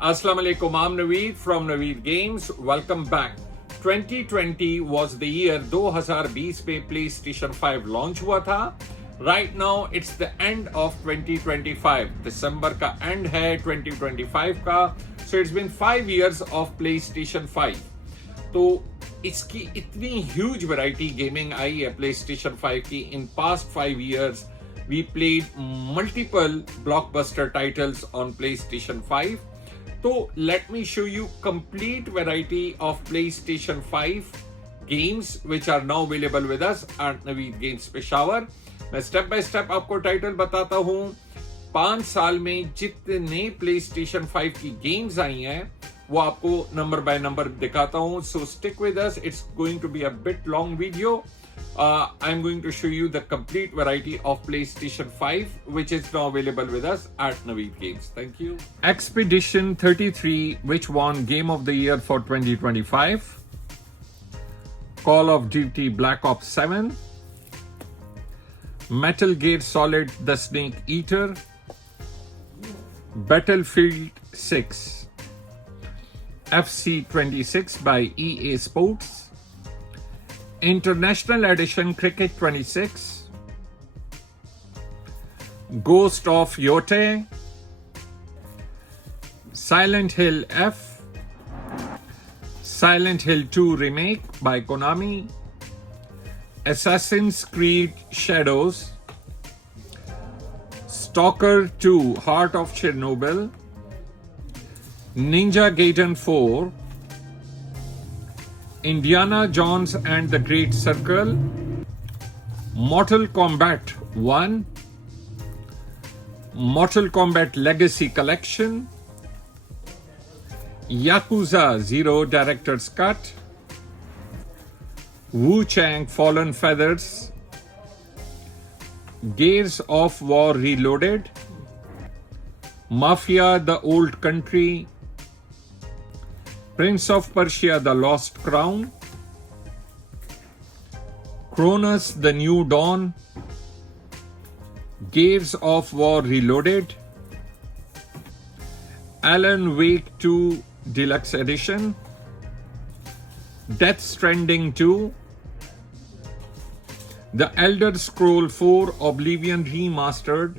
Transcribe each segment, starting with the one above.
Assalamu alaikum, I'm Naveed from Naveed Games. Welcome back. 2020 was the year 2020 पे PlayStation 5 launch हुआ था. Right now it's the end of 2025. दिसंबर का end है 2025 का. So it's been 5 years of PlayStation 5. तो इसकी इतनी ह्यूज वैरायटी गेमिंग आई है PlayStation 5 की. In past 5 years we played multiple blockbuster titles on PlayStation 5. So let me show you complete variety of PlayStation 5 games which are now available with us at Naveed Games Peshawar. मैं step by step आपको title बताता हूँ. 5 साल में जितने PlayStation 5 की games आई हैं वो आपको नंबर बाय नंबर दिखाता हूँ. So stick with us. It's going to be a bit long video. I'm going to show you the complete variety of PlayStation 5 which is now available with us at Naveed Games. Thank you. Expedition 33 which won Game of the Year for 2025. Call of Duty Black Ops 7. Metal Gear Solid The Snake Eater. Battlefield 6. FC 26 by EA Sports. International Edition Cricket 26. Ghost of Yote. Silent Hill F. Silent Hill 2 Remake by Konami. Assassin's Creed Shadows. Stalker 2 Heart of Chernobyl. Ninja Gaiden 4. Indiana Jones and the Great Circle. Mortal Kombat 1. Mortal Kombat Legacy Collection. Yakuza 0 Director's Cut. Wu Chang Fallen Feathers. Gears of War Reloaded. Mafia The Old Country. Prince of Persia The Lost Crown. Cronus The New Dawn. Gears of War Reloaded. Alan Wake 2 Deluxe Edition. Death Stranding 2. The Elder Scroll 4 Oblivion Remastered.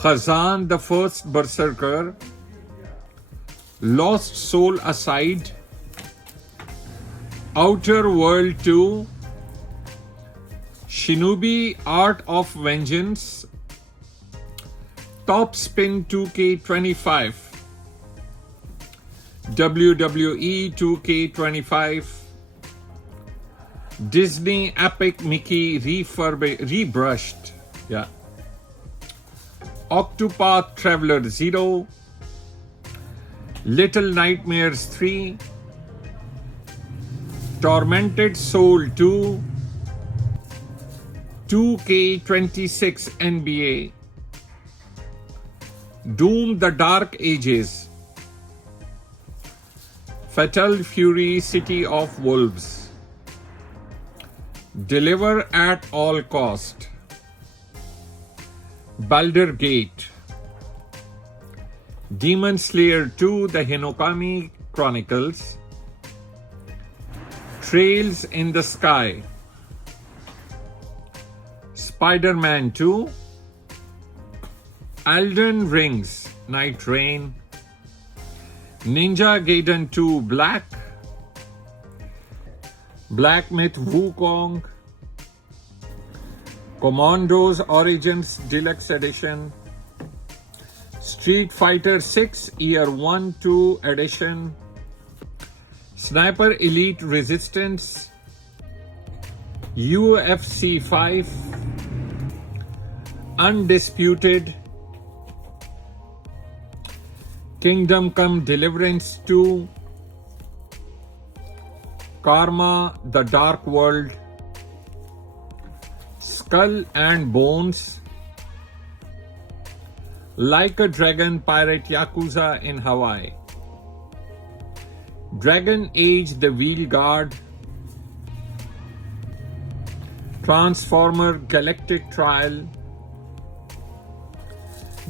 Khazan the First Berserker. Lost Soul Aside. Outer World 2. Shinobi Art of Vengeance. Top Spin 2K25. WWE 2K25. Disney Epic Mickey rebrushed. Yeah. Octopath Traveler 0. Little Nightmares 3. Tormented Soul 2. 2K26 NBA. Doom the Dark Ages. Fatal Fury City of Wolves. Deliver at all cost. Baldur Gate. Demon Slayer 2 The Hinokami Chronicles. Trails in the Sky. Spider-Man 2. Elden Rings Night Rain. Ninja Gaiden 2 Black. Black Myth Wukong. Commandos Origins Deluxe Edition. Street Fighter 6 Year 1-2 Edition. Sniper Elite Resistance. UFC 5. Undisputed. Kingdom Come Deliverance 2. Karma The Dark World. Skull and Bones. Like a Dragon Pirate Yakuza in Hawaii. Dragon Age The Wheel Guard. Transformer Galactic Trial.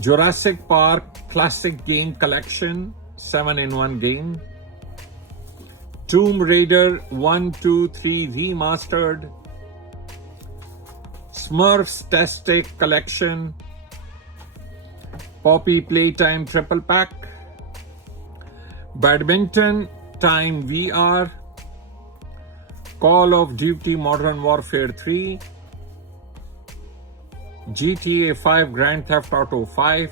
Jurassic Park Classic Game Collection 7-in-1 game. Tomb Raider 1, 2, 3 Remastered. Smurfs Tastic Collection. Poppy Playtime Triple Pack. Badminton Time VR. Call of Duty Modern Warfare 3. GTA 5 Grand Theft Auto 5.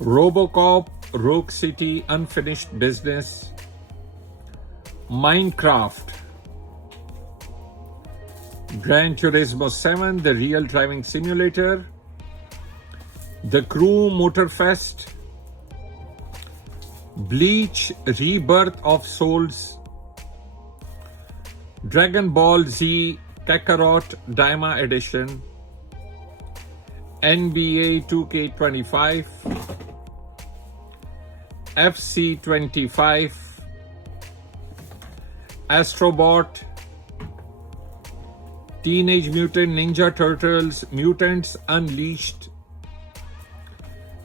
Robocop Rogue City Unfinished Business. Minecraft. Gran Turismo 7 The Real Driving Simulator. The Crew Motorfest. Bleach Rebirth of Souls. Dragon Ball Z Kakarot Daima Edition. NBA 2K25. FC25. Astrobot. Teenage Mutant Ninja Turtles Mutants Unleashed.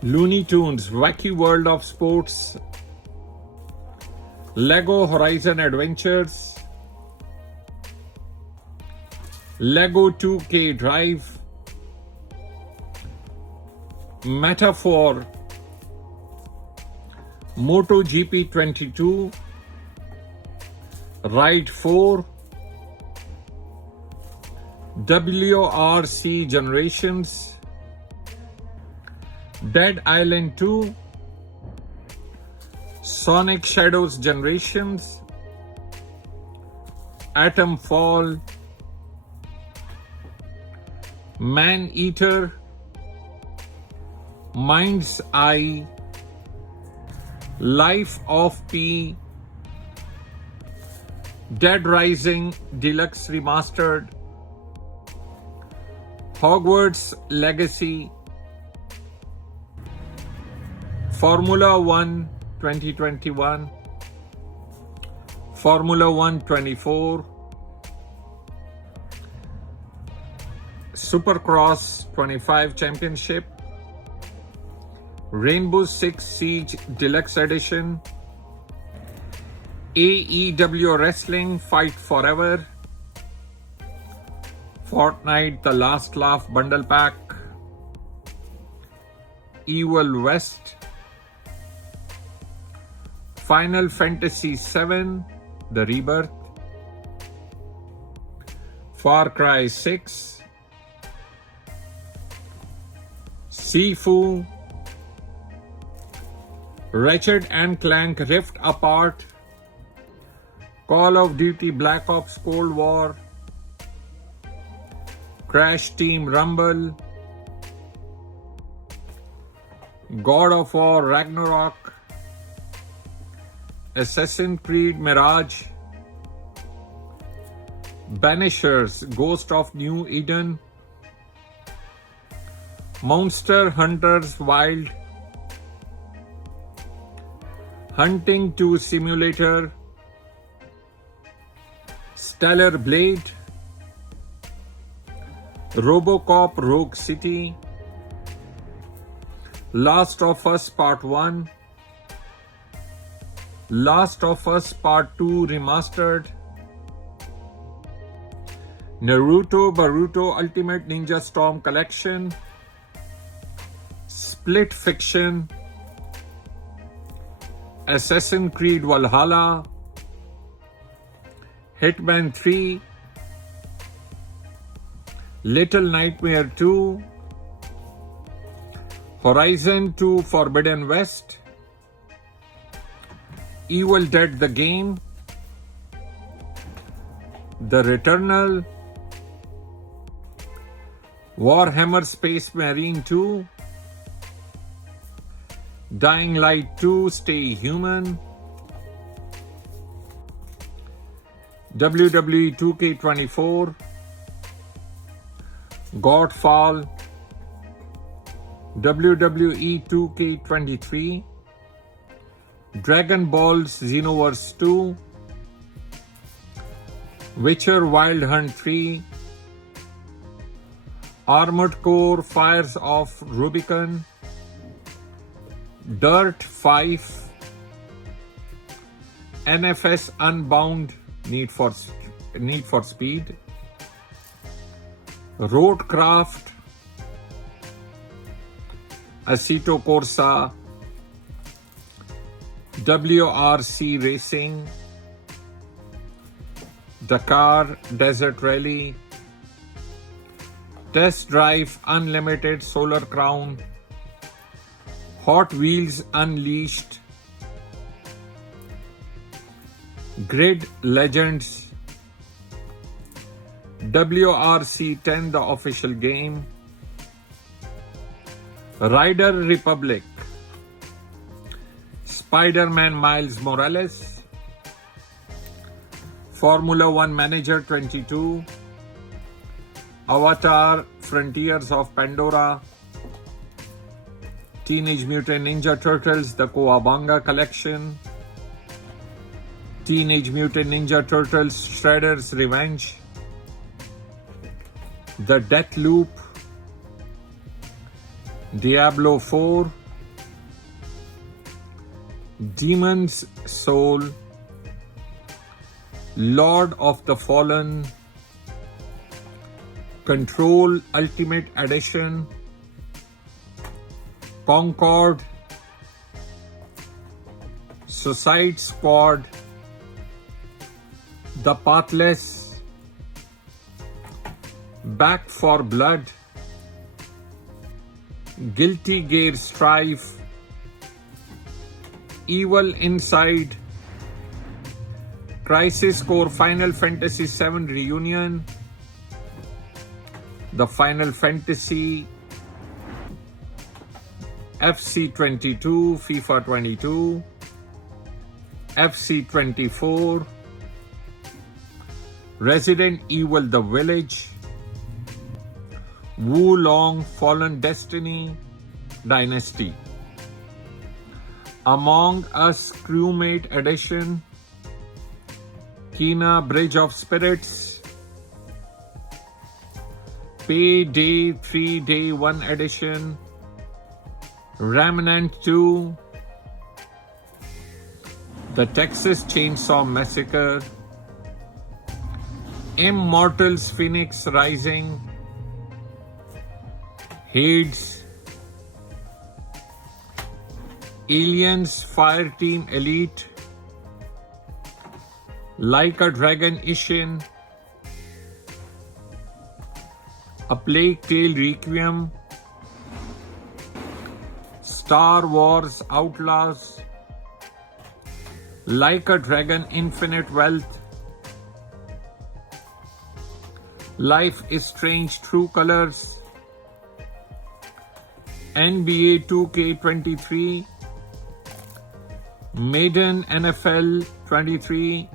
Looney Tunes Wacky World of Sports. Lego Horizon Adventures. Lego 2K Drive. Metaphor. MotoGP 22. Ride 4. WRC Generations. Dead Island 2. Sonic Shadows Generations. Atom Fall. Man Eater. Mind's Eye. Life of P. Dead Rising Deluxe Remastered. Hogwarts Legacy. Formula 1 2021. Formula 1 24. Supercross 25 Championship. Rainbow Six Siege Deluxe Edition. AEW Wrestling Fight Forever. Fortnite The Last Laugh Bundle Pack. Evil West. Final Fantasy VII The Rebirth. Far Cry 6. Sifu. Ratchet and Clank Rift Apart. Call of Duty Black Ops Cold War. Crash Team Rumble. God of War Ragnarok. Assassin's Creed Mirage. Banishers Ghost of New Eden. Monster Hunters Wild. Hunting 2 Simulator. Stellar Blade. Robocop Rogue City. Last of Us Part 1. Last of Us Part 2 Remastered. Naruto Boruto Ultimate Ninja Storm Collection. Split Fiction. Assassin's Creed Valhalla. Hitman 3. Little Nightmare 2. Horizon 2 Forbidden West. Evil Dead the Game. The Returnal. Warhammer Space Marine 2. Dying Light 2 Stay Human. WWE 2K24. Godfall. WWE 2K23. Dragon Ball Xenoverse 2. Witcher Wild Hunt 3. Armored Core Fires of Rubicon. Dirt 5, NFS Unbound, Need for Speed, Roadcraft, Assetto Corsa, WRC Racing, Dakar Desert Rally, Test Drive Unlimited Solar Crown, Hot Wheels Unleashed, Grid Legends, WRC 10 the official game, Rider Republic, Spider-Man Miles Morales, Formula One Manager 22, Avatar Frontiers of Pandora, Teenage Mutant Ninja Turtles The Cowabunga Collection, Teenage Mutant Ninja Turtles Shredder's Revenge, The Death Loop, Diablo 4, Demon's Soul, Lord of the Fallen, Control Ultimate Edition, Concord, Suicide Squad, The Pathless, Back 4 Blood, Guilty Gear Strive, Evil Inside, Crisis Core Final Fantasy VII Reunion, the Final Fantasy, FC 22, FIFA 22, FC 24, Resident Evil The Village, Wo Long Fallen Destiny Dynasty, Among Us Crewmate Edition, Kena Bridge of Spirits, Payday 3 Day 1 Edition, Remnant 2, The Texas Chainsaw Massacre, Immortals Phoenix Rising, Hades, Aliens Fireteam Elite, Like a Dragon Ishin, A Plague Tale Requiem, Star Wars Outlaws, Like a Dragon Infinite Wealth, Life is Strange True Colors, NBA 2K23, Madden NFL 23,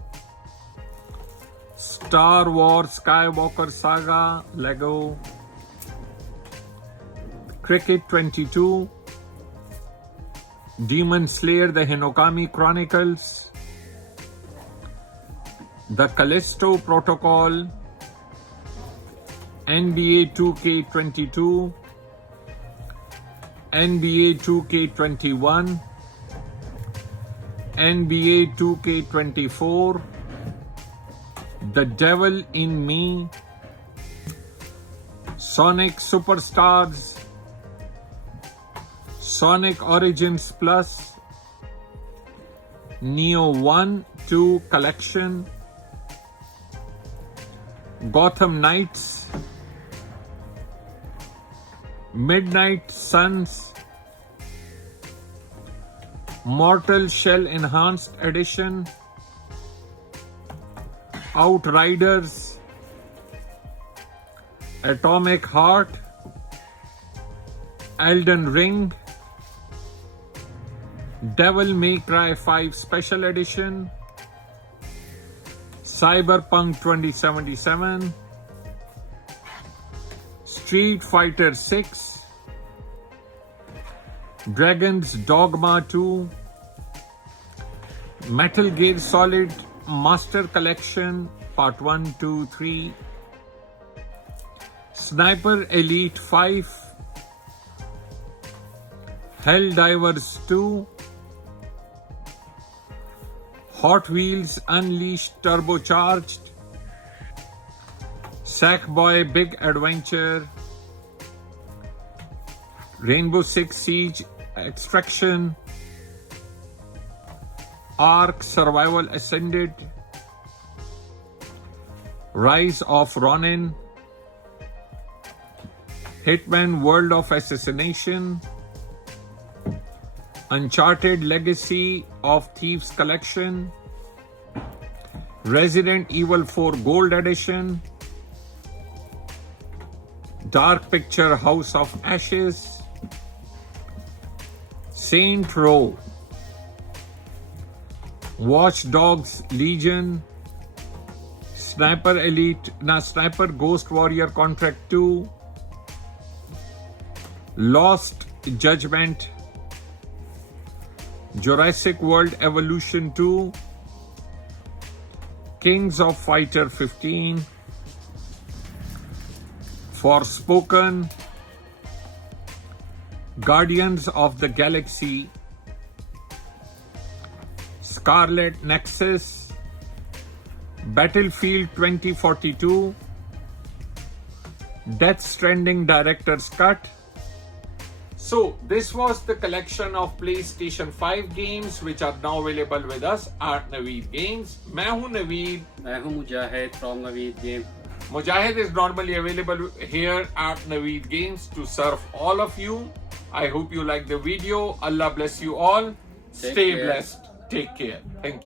Star Wars Skywalker Saga Lego, Cricket 22, Demon Slayer The Hinokami Chronicles, The Callisto Protocol, NBA 2K22, NBA 2K21, NBA 2K24, The Devil in Me, Sonic Superstars, Sonic Origins Plus, Neo 1-2 Collection, Gotham Knights, Midnight Suns, Mortal Shell Enhanced Edition, Outriders, Atomic Heart, Elden Ring, Devil May Cry 5 Special Edition, Cyberpunk 2077, Street Fighter 6, Dragon's Dogma 2, Metal Gear Solid Master Collection Part 1, 2, 3, Sniper Elite 5, Helldivers 2, Hot Wheels Unleashed Turbocharged, Sackboy Big Adventure, Rainbow Six Siege Extraction, Ark Survival Ascended, Rise of Ronin, Hitman World of Assassination, Uncharted Legacy of Thieves Collection, Resident Evil 4 Gold Edition, Dark Picture House of Ashes, Saint Row, Watch Dogs Legion, Sniper Ghost Warrior Contract 2, Lost Judgment, Jurassic World Evolution 2, Kings of Fighter 15, Forspoken, Guardians of the Galaxy, Scarlet Nexus, Battlefield 2042, Death Stranding Director's Cut. So this was the collection of PlayStation 5 games which are now available with us at Naveed Games. मैं हूं नवीद. मैं हूं मुजाहिद from Naveed Game. Mujahid is normally available here at Naveed Games to serve all of you. I hope you like the video. Allah bless you all. Stay blessed. Take care. Thank you.